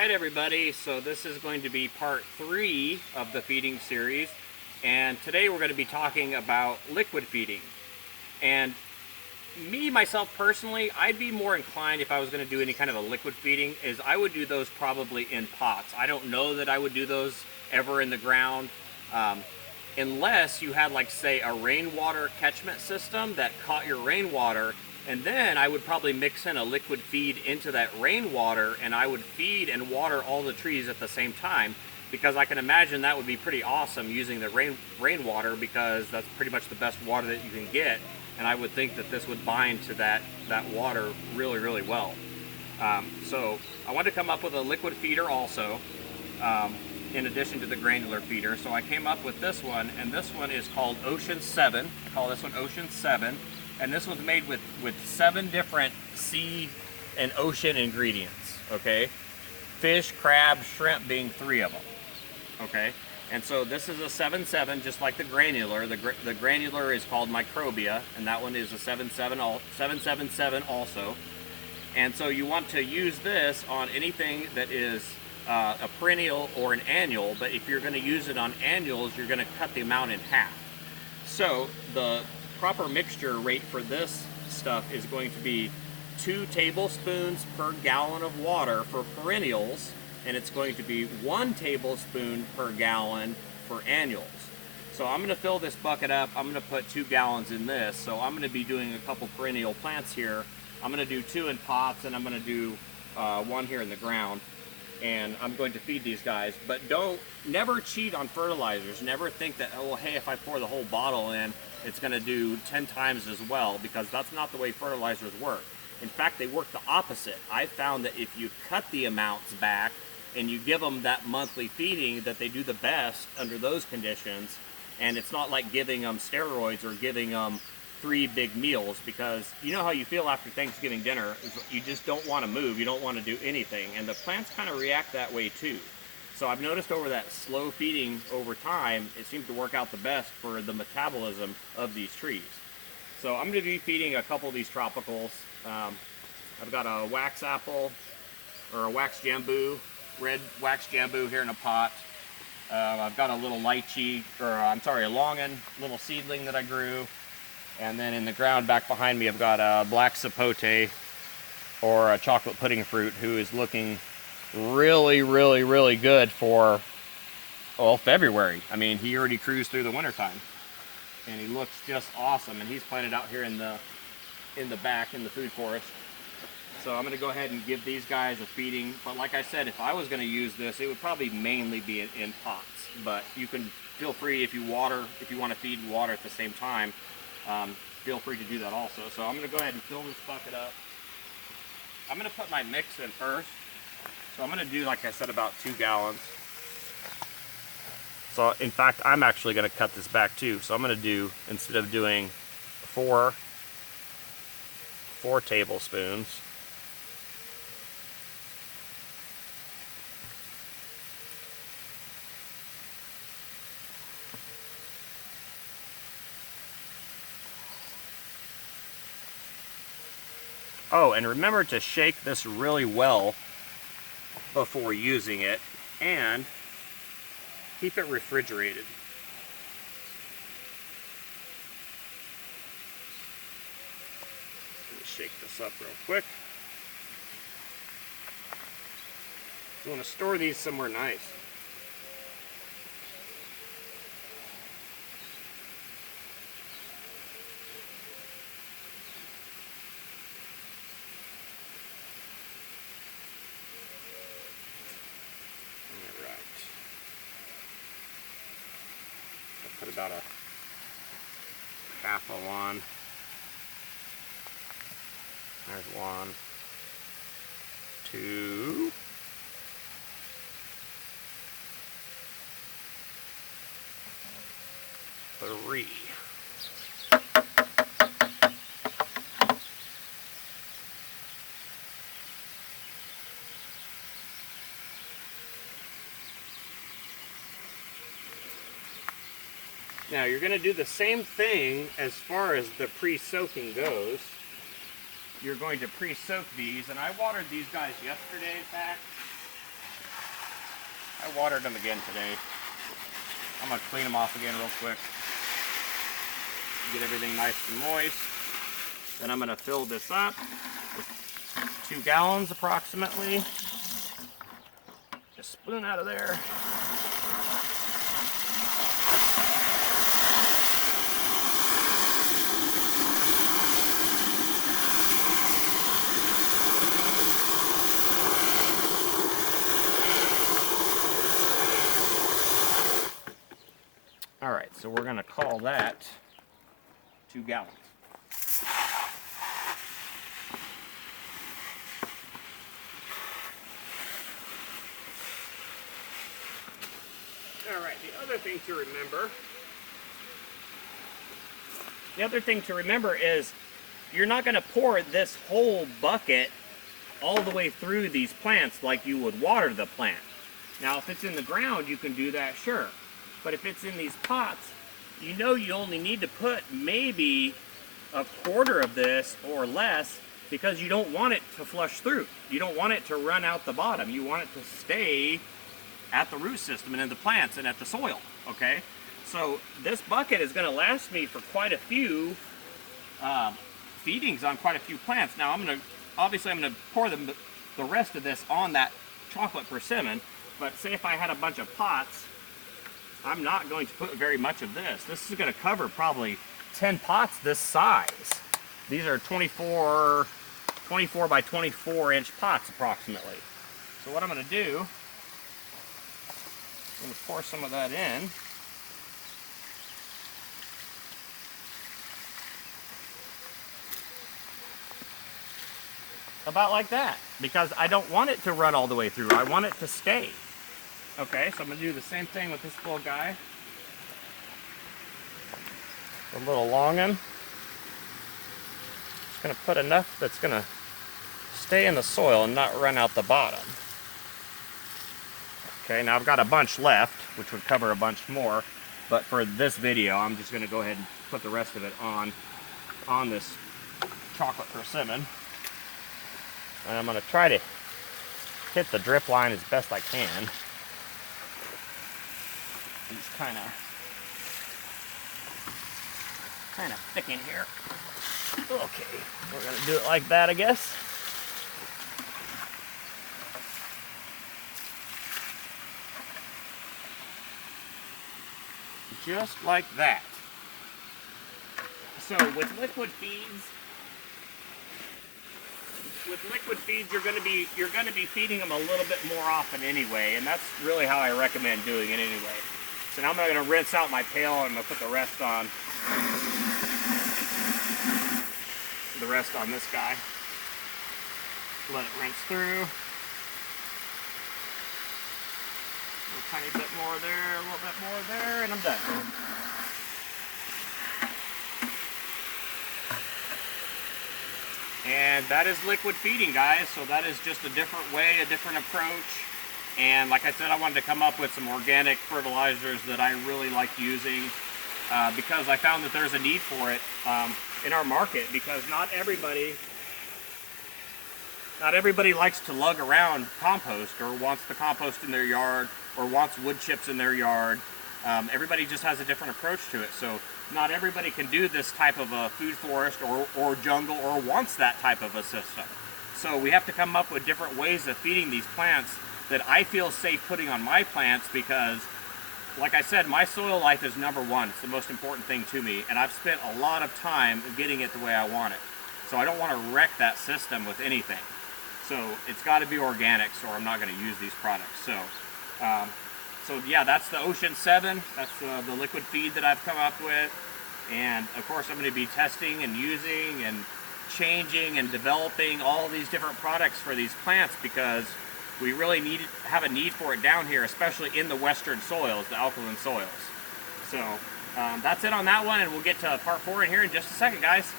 Alright everybody, so this is going to be part 3 of the feeding series, and today we're going to be talking about liquid feeding. And myself personally, I'd be more inclined if I was going to do any kind of a liquid feeding, is I would do those probably in pots. I don't know that I would do those ever in the ground, unless you had, like, say, a rainwater catchment system that caught your rainwater. And then I would probably mix in a liquid feed into that rainwater, and I would feed and water all the trees at the same time, because I can imagine that would be pretty awesome using the rainwater, because that's pretty much the best water that you can get, and I would think that this would bind to that water really well. So I wanted to come up with a liquid feeder also, in addition to the granular feeder. So I came up with this one, and this one is called Ocean 7. I call this one Ocean 7. And this one's made with 7 different sea and ocean ingredients, okay? Fish, crab, shrimp being 3 of them, okay? And so this is a 7-7, just like the granular. The granular is called Microbia, and that one is a 777 also. And so you want to use this on anything that is a perennial or an annual, but if you're going to use it on annuals, you're going to cut the amount in half. So the proper mixture rate for this stuff is going to be 2 tablespoons per gallon of water for perennials, and it's going to be 1 tablespoon per gallon for annuals. So I'm going to fill this bucket up. I'm going to put 2 gallons in this. So I'm going to be doing a couple perennial plants here. I'm going to do 2 in pots, and I'm going to do 1 here in the ground. And I'm going to feed these guys, but never cheat on fertilizers. Never think that, oh, hey, if I pour the whole bottle in, it's going to do 10 times as well, because that's not the way fertilizers work. In fact, they work the opposite. I found that if you cut the amounts back and you give them that monthly feeding, that they do the best under those conditions. And it's not like giving them steroids or giving them 3 big meals, because you know how you feel after Thanksgiving dinner. You just don't want to move, you don't want to do anything, and the plants kind of react that way too. So I've noticed over that slow feeding over time, it seems to work out the best for the metabolism of these trees. So I'm going to be feeding a couple of these tropicals. I've got a wax apple, or a wax jambu, red wax jambu here in a pot. I've got a little lychee, or I'm sorry, a longan, little seedling that I grew. And then in the ground back behind me, I've got a black sapote, or a chocolate pudding fruit, who is looking really good for, well, February. I mean, he already cruised through the wintertime, and he looks just awesome. And he's planted out here in the back in the food forest. So I'm going to go ahead and give these guys a feeding. But like I said, if I was going to use this, it would probably mainly be in pots. But you can feel free, if you want to feed and water at the same time, feel free to do that also. So I'm going to go ahead and fill this bucket up. I'm going to put my mix in first. So I'm going to do, like I said, about 2 gallons. So in fact, I'm actually going to cut this back too. So I'm going to do, instead of doing 4 tablespoons, oh, and remember to shake this really well before using it, and keep it refrigerated. Let me shake this up real quick. You want to store these somewhere nice. Put about a half of one. There's 1, 2. Three. Now you're going to do the same thing as far as the pre-soaking goes. You're going to pre-soak these, and I watered these guys yesterday, in fact. watered them again today. I'm going to clean them off again real quick. Get everything nice and moist. Then I'm going to fill this up with 2 gallons approximately. Just spoon out of there. All right, so we're going to call that 2 gallons. All right, the other thing to remember is you're not going to pour this whole bucket all the way through these plants like you would water the plant. Now, if it's in the ground, you can do that, sure. But if it's in these pots, you know you only need to put maybe a quarter of this or less, because you don't want it to flush through. You don't want it to run out the bottom. You want it to stay at the root system and in the plants and at the soil, okay? So this bucket is gonna last me for quite a few feedings on quite a few plants. Now obviously I'm gonna pour the rest of this on that chocolate persimmon, but say if I had a bunch of pots, I'm not going to put very much of this. This is gonna cover probably 10 pots this size. These are 24 by 24 inch pots approximately. So what I'm gonna do, I'm gonna pour some of that in. About like that, because I don't want it to run all the way through. I want it to stay. Okay, so I'm gonna do the same thing with this little guy. A little long one. Just gonna put enough that's gonna stay in the soil and not run out the bottom. Okay, now I've got a bunch left, which would cover a bunch more, but for this video, I'm just gonna go ahead and put the rest of it on this chocolate persimmon. And I'm gonna try to hit the drip line as best I can. It's kind of thick in here. Okay, we're gonna do it like that, I guess. Just like that. So with liquid feeds, you're going to be feeding them a little bit more often anyway, and that's really how I recommend doing it anyway. So now I'm going to rinse out my pail and I'm going to put the rest on this guy. Let it rinse through. A little tiny bit more there, a little bit more there, and I'm done. And that is liquid feeding, guys. So that is just a different way, a different approach. And like I said, I wanted to come up with some organic fertilizers that I really like using because I found that there's a need for it in our market, because not everybody likes to lug around compost or wants the compost in their yard or wants wood chips in their yard. Everybody just has a different approach to it. So not everybody can do this type of a food forest or jungle or wants that type of a system. So we have to come up with different ways of feeding these plants that I feel safe putting on my plants, because like I said, my soil life is number one. It's the most important thing to me, and I've spent a lot of time getting it the way I want it. So I don't want to wreck that system with anything. So it's got to be organic, or I'm not going to use these products. So yeah, that's the Ocean 7. That's the liquid feed that I've come up with. And of course, I'm going to be testing and using and changing and developing all these different products for these plants, because we really have a need for it down here, especially in the western soils, the alkaline soils. So that's it on that one, and we'll get to part 4 in here in just a second, guys.